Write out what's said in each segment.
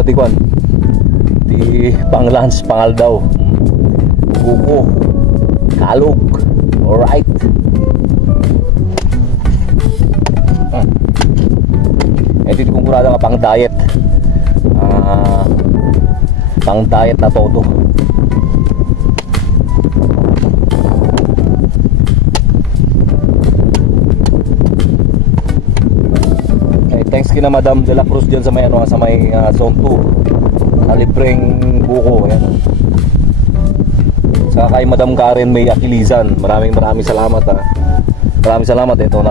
ta ti kwan. Di pang lunch, pangal daw. Buko, kalog. Alright. Ito kung kurada nga pang diet. Pang diet na todo. Thanks kina Madam De La Cruz dyan sa may, sa may zone 2 na libreng buko. Ayan. Saka kay Madam Karen May Akilizan, maraming salamat ha. Maraming salamat. Ito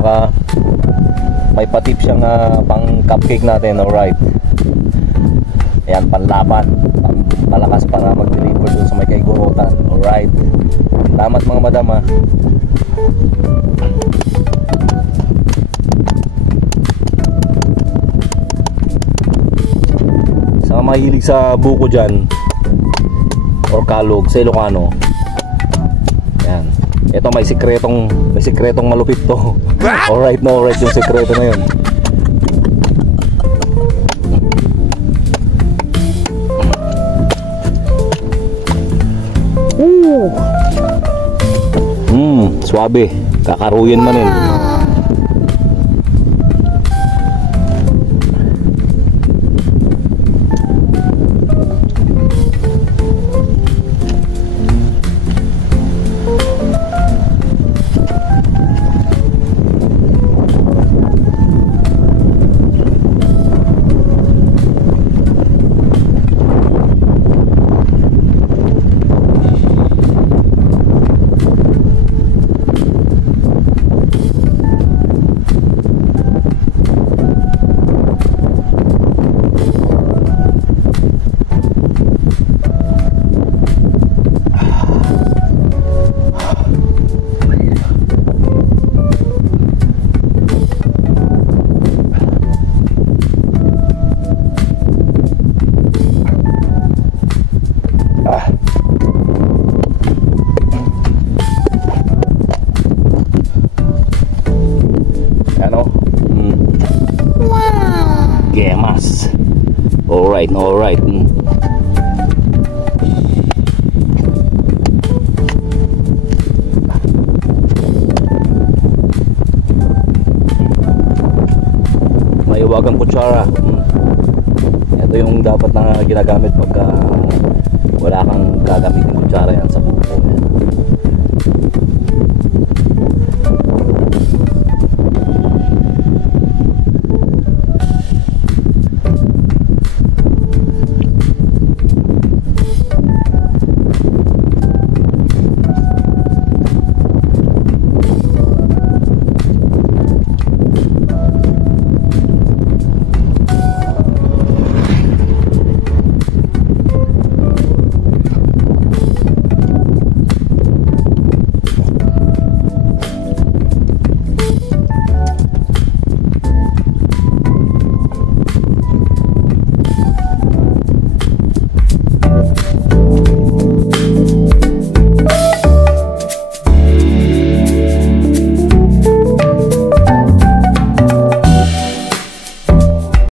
may patip siyang pang cupcake natin. Alright. Ayan, panlaban, malakas para mag-deliver doon sa may kaigurutan. Alright. Salamat mga madam ha. Sa mahilig sa buko dyan or kalog sa Ilocano, yan, ito may sikretong malupit to. Alright, no, alright yung sikreto na yun. Swabe, kakaruyin man yun. Gemas. Alright, alright. May iwagang kutsara. Ito yung dapat na ginagamit pagka wala kang gagamitin kutsara yan.